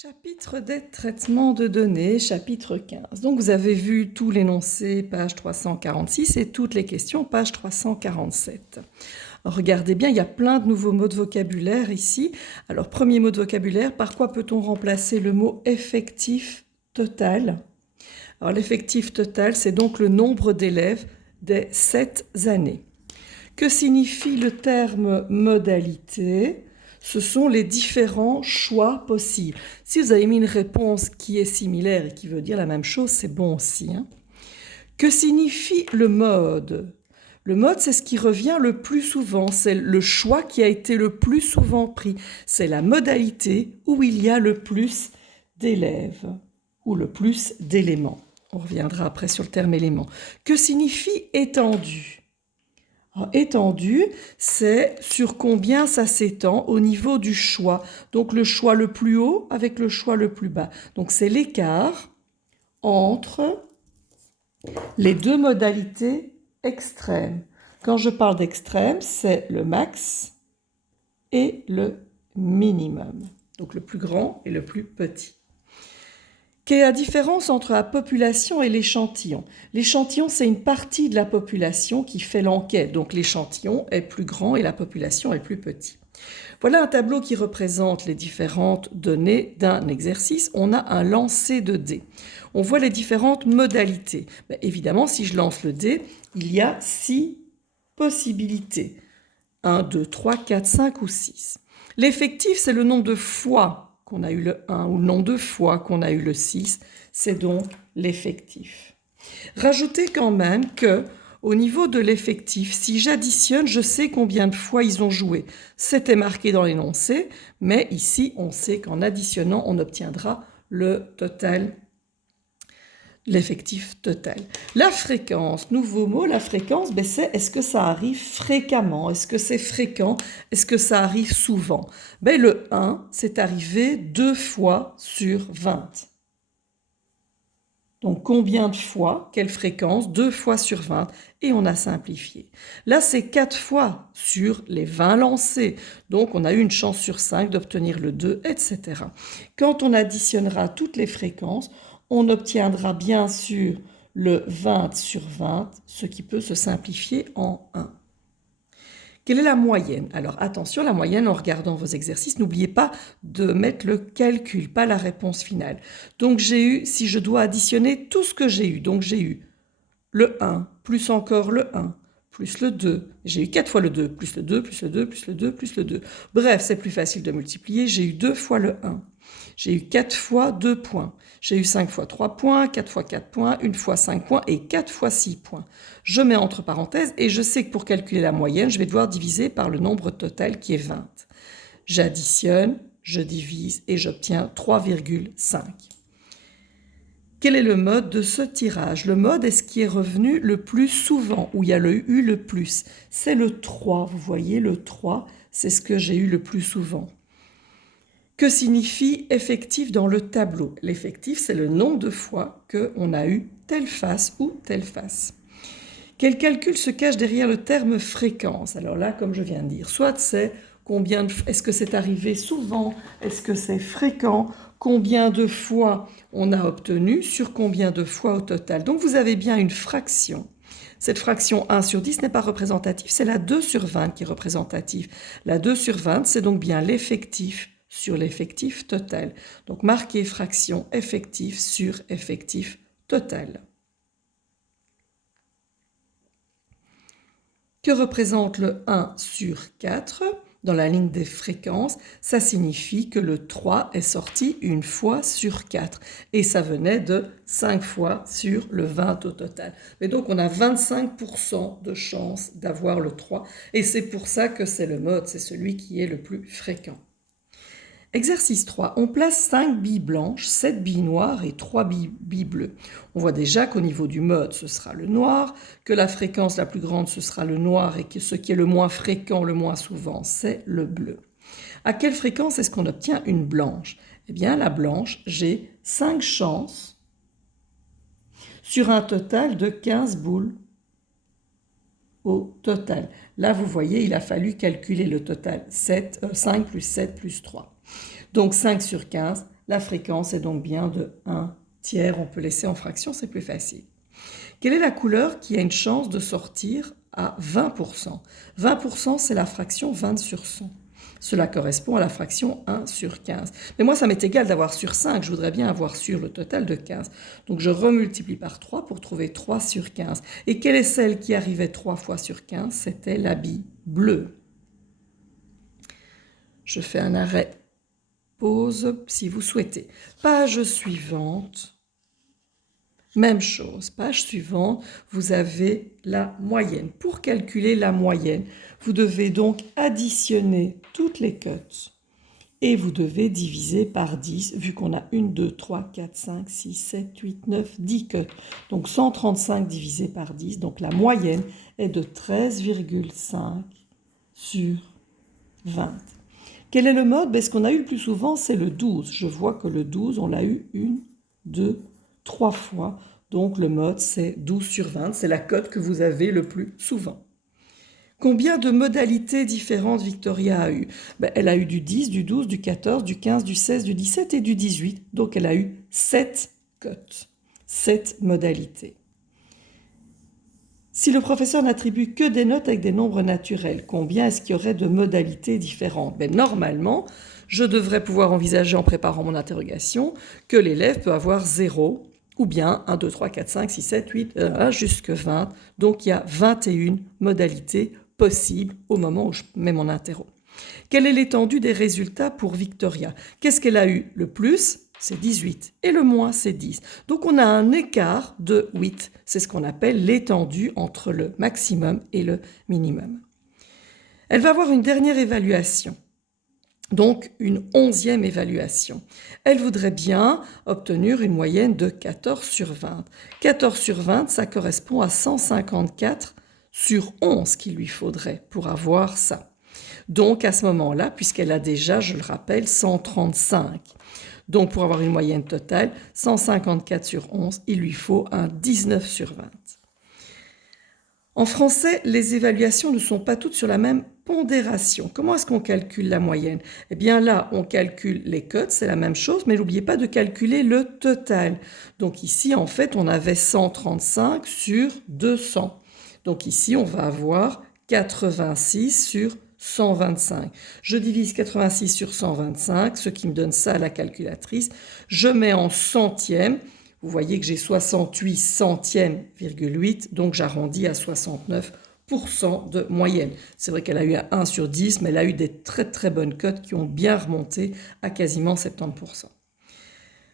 Chapitre des traitements de données, chapitre 15. Donc vous avez vu tout l'énoncé, page 346, et toutes les questions, page 347. Alors, regardez bien, il y a plein de nouveaux mots de vocabulaire ici. Alors, premier mot de vocabulaire, par quoi peut-on remplacer le mot effectif total? Alors, l'effectif total, c'est donc le nombre d'élèves des 7 années. Que signifie le terme modalité? Ce sont les différents choix possibles. Si vous avez mis une réponse qui est similaire et qui veut dire la même chose, c'est bon aussi. Que signifie le mode? Le mode, c'est ce qui revient le plus souvent, c'est le choix qui a été le plus souvent pris. C'est la modalité où il y a le plus d'élèves ou le plus d'éléments. On reviendra après sur le terme élément. Que signifie étendu? Alors, étendu, c'est sur combien ça s'étend au niveau du choix. Donc le choix le plus haut avec le choix le plus bas. Donc c'est l'écart entre les deux modalités extrêmes. Quand je parle d'extrême, c'est le max et le minimum. Donc le plus grand et le plus petit. Quelle est la différence entre la population et l'échantillon? L'échantillon, c'est une partie de la population qui fait l'enquête. Donc l'échantillon est plus grand et la population est plus petite. Voilà un tableau qui représente les différentes données d'un exercice. On a un lancer de dés. On voit les différentes modalités. Mais évidemment, si je lance le dé, il y a 6 possibilités. 1, 2, 3, 4, 5 ou 6. L'effectif, c'est le nombre de fois qu'on a eu le 1 ou le nombre de fois qu'on a eu le 6. C'est donc l'effectif. Rajoutez quand même que au niveau de l'effectif, si j'additionne, je sais combien de fois ils ont joué. C'était marqué dans l'énoncé, mais ici, on sait qu'en additionnant, on obtiendra le total, l'effectif total. La fréquence, nouveau mot, la fréquence, c'est est-ce que ça arrive fréquemment? Est-ce que c'est fréquent? Est-ce que ça arrive souvent? Le 1, c'est arrivé 2 fois sur 20. Donc, combien de fois? Quelle fréquence? 2 fois sur 20. Et on a simplifié. Là, c'est 4 fois sur les 20 lancés. Donc, on a eu une chance sur 5 d'obtenir le 2, etc. Quand on additionnera toutes les fréquences, on obtiendra bien sûr le 20 sur 20, ce qui peut se simplifier en 1. Quelle est la moyenne? Alors attention, la moyenne, en regardant vos exercices, n'oubliez pas de mettre le calcul, pas la réponse finale. Donc j'ai eu, si je dois additionner tout ce que j'ai eu, donc j'ai eu le 1, plus encore le 1, plus le 2, j'ai eu 4 fois le 2, plus le 2, plus le 2, plus le 2, plus le 2. Bref, c'est plus facile de multiplier, j'ai eu 2 fois le 1. J'ai eu 4 fois 2 points. J'ai eu 5 fois 3 points, 4 fois 4 points, 1 fois 5 points et 4 fois 6 points. Je mets entre parenthèses et je sais que pour calculer la moyenne, je vais devoir diviser par le nombre total qui est 20. J'additionne, je divise et j'obtiens 3,5. Quel est le mode de ce tirage? Le mode est ce qui est revenu le plus souvent, où il y a eu le plus. C'est le 3, vous voyez, le 3, c'est ce que j'ai eu le plus souvent. Que signifie effectif dans le tableau? L'effectif, c'est le nombre de fois qu'on a eu telle face ou telle face. Quel calcul se cache derrière le terme fréquence? Alors là, comme je viens de dire, soit c'est combien est-ce que c'est arrivé souvent? Est-ce que c'est fréquent? Combien de fois on a obtenu? Sur combien de fois au total? Donc vous avez bien une fraction. Cette fraction 1 sur 10 n'est pas représentative, c'est la 2 sur 20 qui est représentative. La 2 sur 20, c'est donc bien l'effectif sur l'effectif total. Donc marquez fraction effectif sur effectif total. Que représente le 1 sur 4 dans la ligne des fréquences? Ça signifie que le 3 est sorti une fois sur 4 et ça venait de 5 fois sur le 20 au total. Mais donc on a 25% de chance d'avoir le 3 et c'est pour ça que c'est le mode, c'est celui qui est le plus fréquent. Exercice 3, on place 5 billes blanches, 7 billes noires et 3 billes bleues. On voit déjà qu'au niveau du mode, ce sera le noir, que la fréquence la plus grande, ce sera le noir et que ce qui est le moins fréquent, le moins souvent, c'est le bleu. À quelle fréquence est-ce qu'on obtient une blanche? Eh bien, la blanche, j'ai 5 chances sur un total de 15 boules au total. Là, vous voyez, il a fallu calculer le total 5 plus 7 plus 3. Donc 5 sur 15, La fréquence est donc bien de 1 tiers. On peut laisser en fraction, c'est plus facile. Quelle est la couleur qui a une chance de sortir à 20%? 20%, c'est la fraction 20 sur 100. Cela correspond à la fraction 1 sur 15. Mais moi, ça m'est égal d'avoir sur 5. Je voudrais bien avoir sur le total de 15. Donc, je remultiplie par 3 pour trouver 3 sur 15. Et quelle est celle qui arrivait 3 fois sur 15? C'était la bille bleue. Je fais un arrêt, pause, si vous souhaitez. Page suivante. Même chose, page suivante, vous avez la moyenne. Pour calculer la moyenne, vous devez donc additionner toutes les cotes et vous devez diviser par 10, vu qu'on a 1, 2, 3, 4, 5, 6, 7, 8, 9, 10 cotes. Donc 135 divisé par 10, donc la moyenne est de 13,5 sur 20. Quel est le mode? Ce qu'on a eu le plus souvent, c'est le 12. Je vois que le 12, on l'a eu 1, 2, 3 fois. Donc le mode, c'est 12 sur 20. C'est la cote que vous avez le plus souvent. Combien de modalités différentes Victoria a eu? Elle a eu du 10, du 12, du 14, du 15, du 16, du 17 et du 18. Donc elle a eu 7 cotes, 7 modalités. Si le professeur n'attribue que des notes avec des nombres naturels, combien est-ce qu'il y aurait de modalités différentes? Normalement, je devrais pouvoir envisager en préparant mon interrogation que l'élève peut avoir 0 ou bien 1, 2, 3, 4, 5, 6, 7, 8, jusqu'à 20. Donc il y a 21 modalités possibles au moment où je mets mon interro. Quelle est l'étendue des résultats pour Victoria? Qu'est-ce qu'elle a eu le plus? C'est 18. Et le moins, c'est 10. Donc on a un écart de 8. C'est ce qu'on appelle l'étendue entre le maximum et le minimum. Elle va avoir une dernière évaluation. Donc une 11e évaluation. Elle voudrait bien obtenir une moyenne de 14 sur 20. 14 sur 20, ça correspond à 154 sur 11 qu'il lui faudrait pour avoir ça. Donc à ce moment-là, puisqu'elle a déjà, je le rappelle, 135. Donc pour avoir une moyenne totale, 154 sur 11, il lui faut un 19 sur 20. En français, les évaluations ne sont pas toutes sur la même pondération. Comment est-ce qu'on calcule la moyenne? Eh bien là, on calcule les cotes, c'est la même chose, mais n'oubliez pas de calculer le total. Donc ici, en fait, on avait 135 sur 200. Donc ici, on va avoir 86 sur 125. Je divise 86 sur 125, ce qui me donne ça à la calculatrice. Je mets en centièmes. Vous voyez que j'ai 68 centièmes, 8, donc j'arrondis à 69% de moyenne. C'est vrai qu'elle a eu un 1 sur 10, mais elle a eu des très très bonnes cotes qui ont bien remonté à quasiment 70%.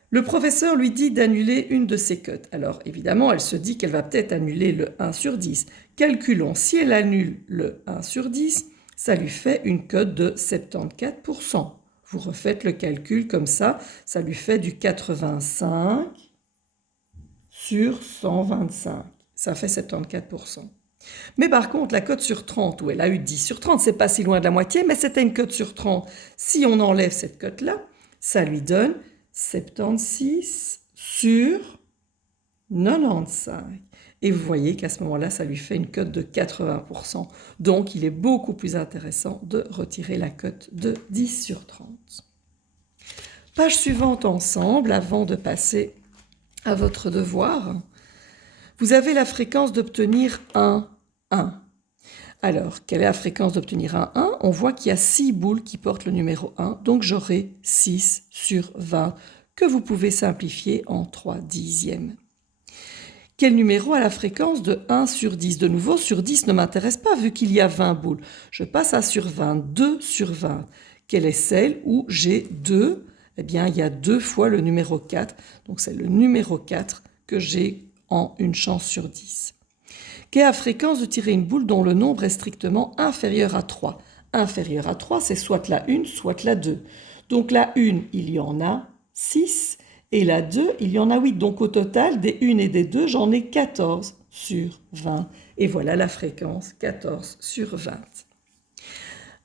Le professeur lui dit d'annuler une de ses cotes. Alors évidemment, elle se dit qu'elle va peut-être annuler le 1 sur 10. Calculons, si elle annule le 1 sur 10, ça lui fait une cote de 74%. Vous refaites le calcul comme ça, ça lui fait du 85 sur 125. Ça fait 74%. Mais par contre, la cote sur 30, où elle a eu 10 sur 30, c'est pas si loin de la moitié, mais c'était une cote sur 30. Si on enlève cette cote-là, ça lui donne 76 sur 95. Et vous voyez qu'à ce moment-là, ça lui fait une cote de 80%. Donc, il est beaucoup plus intéressant de retirer la cote de 10 sur 30. Page suivante ensemble, avant de passer à votre devoir. Vous avez la fréquence d'obtenir un 1. Alors, quelle est la fréquence d'obtenir un 1? On voit qu'il y a 6 boules qui portent le numéro 1, donc j'aurai 6 sur 20, que vous pouvez simplifier en 3 dixièmes. Quel numéro a la fréquence de 1 sur 10? De nouveau, sur 10 ne m'intéresse pas vu qu'il y a 20 boules. Je passe à sur 20, 2 sur 20. Quelle est celle où j'ai 2? Eh bien, il y a 2 fois le numéro 4. Donc, c'est le numéro 4 que j'ai en une chance sur 10. Quelle est la fréquence de tirer une boule dont le nombre est strictement inférieur à 3? Inférieur à 3, c'est soit la 1, soit la 2. Donc, la 1, il y en a 6. Et la 2, il y en a 8. Donc au total, des 1 et des 2, j'en ai 14 sur 20. Et voilà la fréquence, 14 sur 20.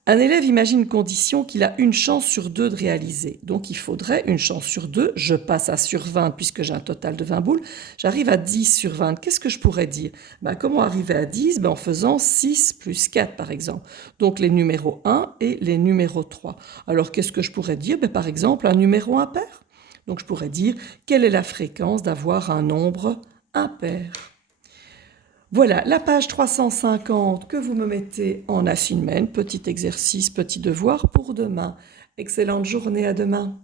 Un élève imagine une condition qu'il a une chance sur 2 de réaliser. Donc il faudrait une chance sur 2. Je passe à sur 20 puisque j'ai un total de 20 boules. J'arrive à 10 sur 20. Qu'est-ce que je pourrais dire? Comment arriver à 10? En faisant 6 plus 4 par exemple. Donc les numéros 1 et les numéros 3. Alors qu'est-ce que je pourrais dire? Par exemple, un numéro impair. Donc je pourrais dire quelle est la fréquence d'avoir un nombre impair. Voilà, la page 350 que vous me mettez en assignment, petit exercice, petit devoir pour demain. Excellente journée, à demain.